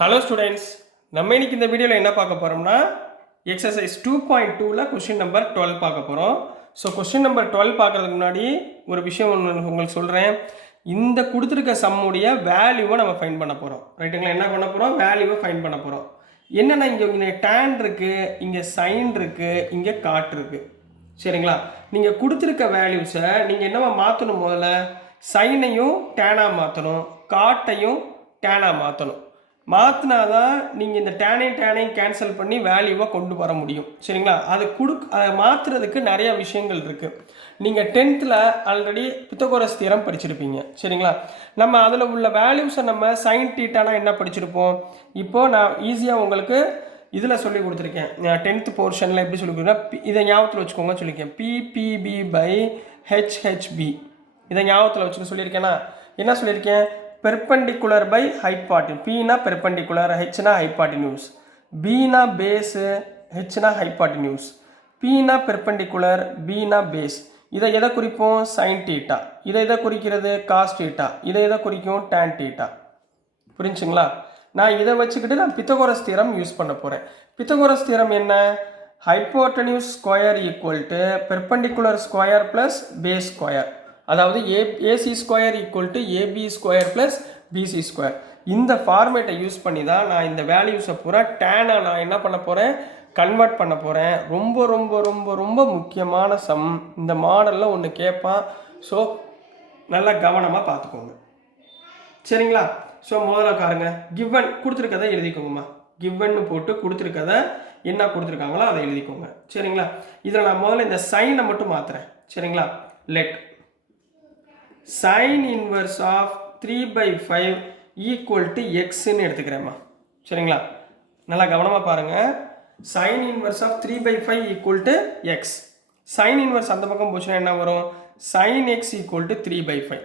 Hello students, நம்ம இன்னைக்கு இந்த வீடியோவில் என்ன பார்க்க போகிறோம்னா எக்ஸசைஸ் 2.2ல் கொஸ்டின் நம்பர் 12 பார்க்க போகிறோம். ஸோ கொஸ்டின் நம்பர் 12 பார்க்குறதுக்கு முன்னாடி ஒரு விஷயம் ஒன்று உங்களுக்கு சொல்கிறேன். இந்த கொடுத்துருக்க சம்முடைய வேல்யூவை நம்ம ஃபைன் பண்ண போகிறோம். ரைட்டுங்களா? என்ன பண்ண போகிறோம்? வேல்யூவை ஃபைன் பண்ண போகிறோம். என்னென்னா இங்கே டேன் இருக்குது, இங்கே சைன் இருக்குது, இங்கே காட் இருக்குது. சரிங்களா? நீங்கள் கொடுத்துருக்க வேல்யூஸை நீங்கள் என்னவா மாற்றணும்? முதல்ல சைனையும் டேனாக மாற்றணும், காட்டையும் டேனாக மாற்றணும். மாற்றினாதான் நீங்கள் இந்த டேனையும் கேன்சல் பண்ணி வேல்யூவை கொண்டு வர முடியும். சரிங்களா? அதை மாற்றுறதுக்கு நிறையா விஷயங்கள் இருக்குது. நீங்கள் 10th ஆல்ரெடி பித்தகோரஸ் தியரம் படிச்சிருப்பீங்க. சரிங்களா? நம்ம அதில் உள்ள வேல்யூஸை நம்ம சைன் தீட்டானா என்ன படிச்சிருப்போம். இப்போது நான் ஈஸியாக உங்களுக்கு இதில் சொல்லி கொடுத்துருக்கேன். 10th போர்ஷனில் எப்படி சொல்லி கொடுக்குறேன், இதை ஞாபகத்தில் வச்சுக்கோங்க சொல்லியிருக்கேன். பிபிபி பை ஹெச்ஹெச்பி, இதை ஞாபகத்தில் வச்சுக்க சொல்லியிருக்கேன்னா என்ன சொல்லியிருக்கேன்? Perpendicular by hypotenuse. பீனா பெர்பெண்டிகுலர், ஹெச்னா ஹைபாட்டினியூஸ், பீனா பேஸு, ஹெச்னா ஹைபாட்டினியூஸ், பீனா பெர்பெண்டிகுலர், பீனா பேஸ். இதை எதை குறிப்போம்? Sine theta. இதை எதை குறிக்கிறது? Cos theta. இதை எதை குறிக்கும்? Tan theta. புரிஞ்சுங்களா? நான் இதை வச்சுக்கிட்டு நான் பித்தகோரஸ் தியரம் யூஸ் பண்ண போகிறேன். பித்தகோரஸ் தியரம் என்ன? Hypotenuse square equal to perpendicular square plus base square. அதாவது AC square equal to AB square plus BC square. இந்த ஃபார்மேட்டை யூஸ் பண்ணி தான் நான் இந்த வேல்யூஸை பூரா டேனை நான் என்ன பண்ண போகிறேன்? கன்வெர்ட் பண்ண போகிறேன். ரொம்ப ரொம்ப ரொம்ப ரொம்ப முக்கியமான சம். இந்த மாடலில் ஒன்று கேட்பான். ஸோ நல்லா கவனமாக பார்த்துக்கோங்க. சரிங்களா? ஸோ முதல்ல பாருங்க, கிவன் கொடுத்துருக்கதை எழுதிக்கோங்கம்மா. கிவன்னு போட்டு கொடுத்துருக்கதை என்ன கொடுத்துருக்காங்களோ அதை எழுதிக்கோங்க. சரிங்களா? இதில் நான் முதல்ல இந்த சைனை மட்டும் மாற்றுறேன். சரிங்களா? Let sin inverse of 3/5 equal to xன்னு எடுத்துக்கிறேம்மா. சரிங்களா? நல்லா கவனமாக பாருங்கள். sin inverse of 3/5 equal to x. sin inverse அந்த பக்கம் போச்சுன்னா என்ன வரும்? sin x equal to 3/5.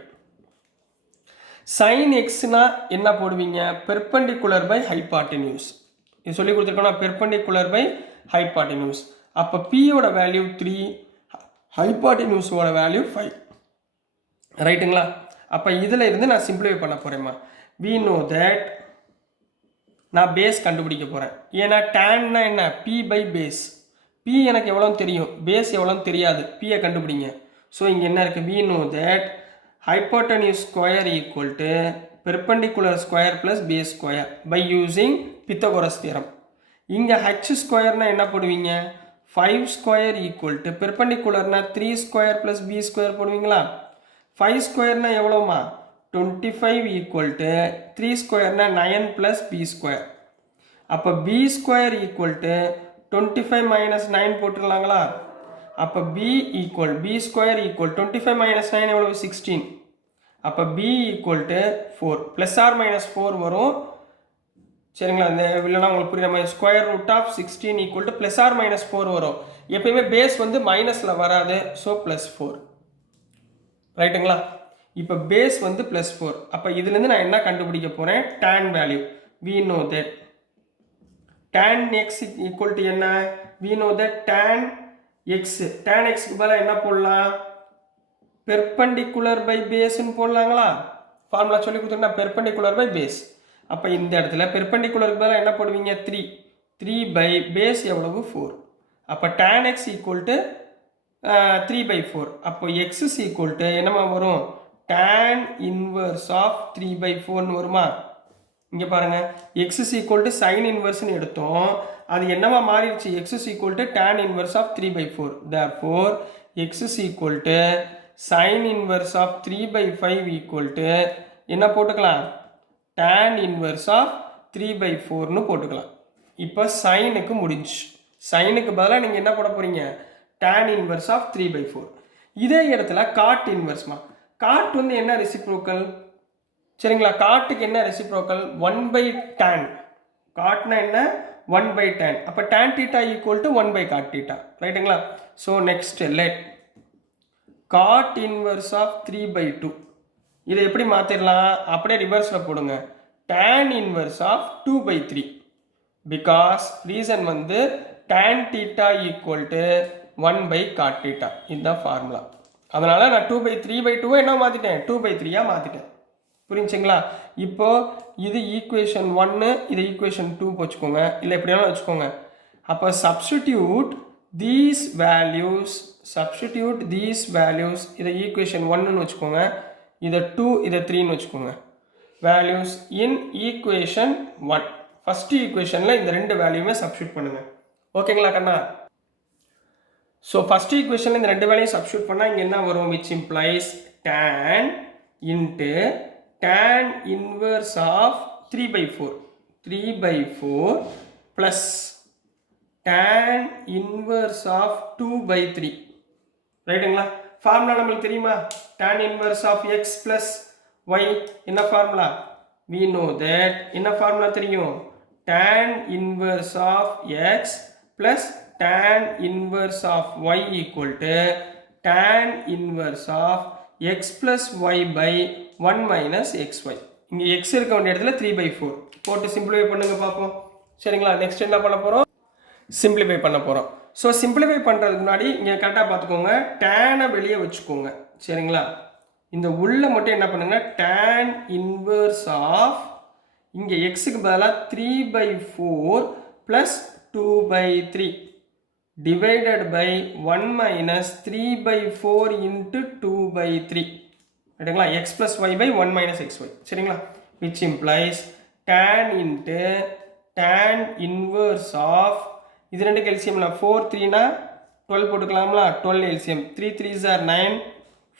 sin xனா என்ன போடுவீங்க? Perpendicular by hypotenuse. இது சொல்லி கொடுத்துருக்கோம்னா பெர்பெண்டிகுலர் பை ஹைபாட்டினியூஸ். அப்போ பியோட வேல்யூ 3, ஹைபாட்டினியூஸோட வேல்யூ 5. ரைட்டுங்களா? அப்போ இதில் இருந்து நான் சிம்பிளிஃபை பண்ண போகிறேம்மா. வி நோ தட் நான் பேஸ் கண்டுபிடிக்க போகிறேன். ஏன்னா டேன்னா என்ன? B by base. பி எனக்கு எவ்வளோன்னு தெரியும், பேஸ் எவ்வளோன்னு தெரியாது. பியை கண்டுபிடிங்க. ஸோ இங்கே என்ன இருக்குது? We know that hypotenuse square equal to perpendicular square plus base square by using Pythagoras theorem. இங்கே ஹெச் ஸ்கொயர்னா என்ன போடுவீங்க? 5 ஸ்கொயர் ஈக்குவல் டு பெர்பெண்டிகுலர்னா 3 ஸ்கொயர் ப்ளஸ் பி ஸ்கொயர் போடுவீங்களா? 5 ஸ்கொயர்னா எவ்வளோமா? 25 ஈக்குவல் டு 3 ஸ்கொயர்னா 9 ப்ளஸ் பி ஸ்கொயர். அப்போ B square equal to 25 minus 9 போட்டுடலாங்களா? அப்போ பி ஸ்கொயர் ஈக்குவல் 25 மைனஸ் 9 எவ்வளவு? 16. அப்போ P equal to 4 plus or minus 4 வரும். சரிங்களா? இந்த இல்லைனா உங்களுக்கு புரியுற மாதிரி square root of 16 equal to plus or minus 4 வரும். எப்பயுமே பேஸ் வந்து மைனஸில் வராது. So plus 4. ரைட்டுங்களா? இப்போ பேஸ் வந்து +4. அப்போ இதுலேருந்து நான் என்ன கண்டுபிடிக்க போகிறேன்? Tan value. We know that tan X equal to என்ன? We know that tan X. Tan எக்ஸ்க்கு பதிலாக என்ன போடலாம்? பெர்பெண்டிகுலர் பை பேஸ்ன்னு போடலாங்களா? ஃபார்முலா சொல்லி கொடுத்துருந்தா பெர்பெண்டிகுலர் பை பேஸ். அப்போ இந்த இடத்துல பெர்பெண்டிகுலருக்கு பதிலாக என்ன போடுவீங்க? 3 பை பேஸ் எவ்வளவு? 4. அப்போ டேன் எக்ஸ் ஈக்குவல் டு 3/4. அப்போ x is equal to என்னமா வரும்? tan inverse of 3/4 வருமா? இங்கே பாருங்க, x is equal to sin inverse எடுத்தோம். அது என்னமா மாறிடுச்சு? x is equal to tan inverse of 3/4. Therefore x is equal to sin inverse of 3/5 equal to என்ன போட்டுக்கலாம்? tan inverse of 3/4னு போட்டுக்கலாம். இப்போ சைனுக்கு முடிஞ்சு. சைனுக்கு பதிலாக நீங்கள் என்ன போட போகிறீங்க? tan inverse of 3/4. இதே இடத்துல காட் இன்வெர்ஸ்மா. காட் வந்து என்ன ரெசிப்ரோக்கல்? சரிங்களா? காட்டுக்கு என்ன ரெசிப்ரோக்கல்? 1/tan. காட்னா என்ன? 1/tan. அப்போ tan theta equal to 1/cot theta. ரைட்டுங்களா? So next let cot inverse of 3/2. இதை எப்படி மாற்றிடலாம்? அப்படியே ரிவர்ஸில் போடுங்க. tan inverse of 2/3. Because reason வந்து tan theta equal to 1/cot theta. இதுதான் ஃபார்முலா. அதனால் நான் 2/3/2 என்ன மாற்றிட்டேன்? 2/3 மாற்றிட்டேன். புரிஞ்சுங்களா? இப்போ இது ஈக்குவேஷன் 1, இது ஈக்குவேஷன் 2 வச்சுக்கோங்க, இல்லை எப்படினாலும் வச்சுக்கோங்க. அப்போ substitute these values, இதை ஈக்குவேஷன் 1ன்னு வச்சுக்கோங்க, இதை 2, இதை 3ன்னு வச்சுக்கோங்க. வேல்யூஸ் இன் ஈக்குவேஷன் 1, ஃபஸ்ட் ஈக்குவேஷனில் இந்த ரெண்டு வேல்யூமே சப்ஸ்டியூட் பண்ணுங்கள். ஓகேங்களா கண்ணா? ஸோ ஃபஸ்ட் ஈக்குவேஷனில் இந்த ரெண்டு வேல்யூயும் சப்ஸ்டியூட் பண்ணால் இங்கே என்ன வரும்? which implies tan into tan inverse of 3/4 plus tan inverse of 2/3. ரைட்டுங்களா? ஃபார்முலா நம்மளுக்கு தெரியுமா? tan inverse of x plus y என்ன ஃபார்முலா? we know that என்ன ஃபார்முலா தெரியும்? tan inverse of x plus tan inverse of y equal to tan inverse of x plus y by 1 minus xy. இங்கே x இருக்க வேண்டிய இடத்துல 3/4 போட்டு simplify பண்ணுங்க பார்ப்போம். சரிங்களா? நெக்ஸ்ட் என்ன பண்ண போகிறோம்? சிம்பிளிஃபை பண்ண போகிறோம். ஸோ சிம்பிளிஃபை பண்ணுறதுக்கு முன்னாடி இங்கே கரெக்டாக பார்த்துக்கோங்க, டேனை வெளியே வச்சுக்கோங்க. சரிங்களா? இந்த உள்ள மட்டும் என்ன பண்ணுங்க, tan inverse of இங்கே எக்ஸுக்கு பதிலாக 3/4 plus 2/3 divided by 1 minus 3/4 into 2/3. ரைட்டுங்களா? x plus y by 1 minus xy. சரிங்களா? which implies tan into tan inverse of இது ரெண்டு எல்சியம்ல 4 3னா 12 போட்டுக்கலாம்ல, 12 எல்சியம் 3 3s are 9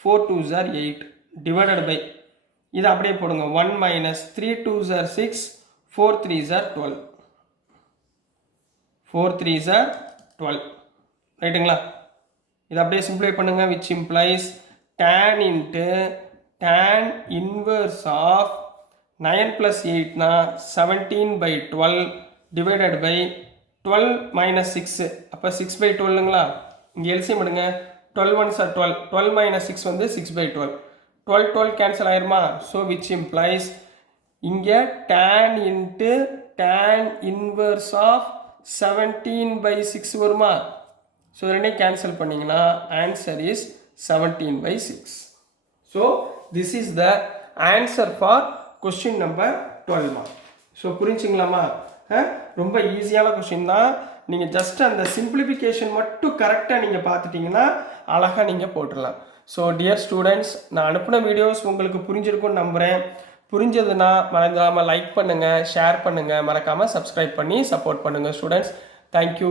4 2s are 8 divided by இது அப்படியே போடுங்க 1 minus 3 2s are 6 4 3s are 12 4 3s are 12. ரைட்டுங்களா? இது அப்படியே சிம்பிளிஃபை பண்ணுங்க, which implies tan into tan inverse of 9 plus 8 னா 17/12 divided by 12 minus 6 அப்போ 6/12ங்களா? இங்கே எல்சியம் எடுங்க, 12 1s are 12 12 minus 6 வந்து 6/12 12 12 கேன்சல் ஆயிருமா? ஸோ which implies இங்கே tan into tan inverse of 17/6 வருமா? ஸோ ரெண்டையும் கேன்சல் பண்ணிங்கன்னா answer is 17/6. So this is the answer for question number 12. So புரிஞ்சுங்களாமா? ரொம்ப ஈஸியான கொஸ்டின் தான். நீங்கள் ஜஸ்ட் அந்த சிம்பிளிஃபிகேஷன் மட்டும் கரெக்டாக நீங்கள் பார்த்துட்டிங்கன்னா அழகாக நீங்கள் போட்டுடலாம். ஸோ டியர் ஸ்டூடெண்ட்ஸ், நான் அனுப்பின வீடியோஸ் உங்களுக்கு புரிஞ்சிருக்கும்னு நம்புகிறேன். புரிஞ்சதுன்னா மறந்துடாமல் லைக் பண்ணுங்கள், ஷேர் பண்ணுங்கள், மறக்காமல் சப்ஸ்கிரைப் பண்ணி சப்போர்ட் பண்ணுங்கள் ஸ்டூடெண்ட்ஸ். தேங்க்யூ.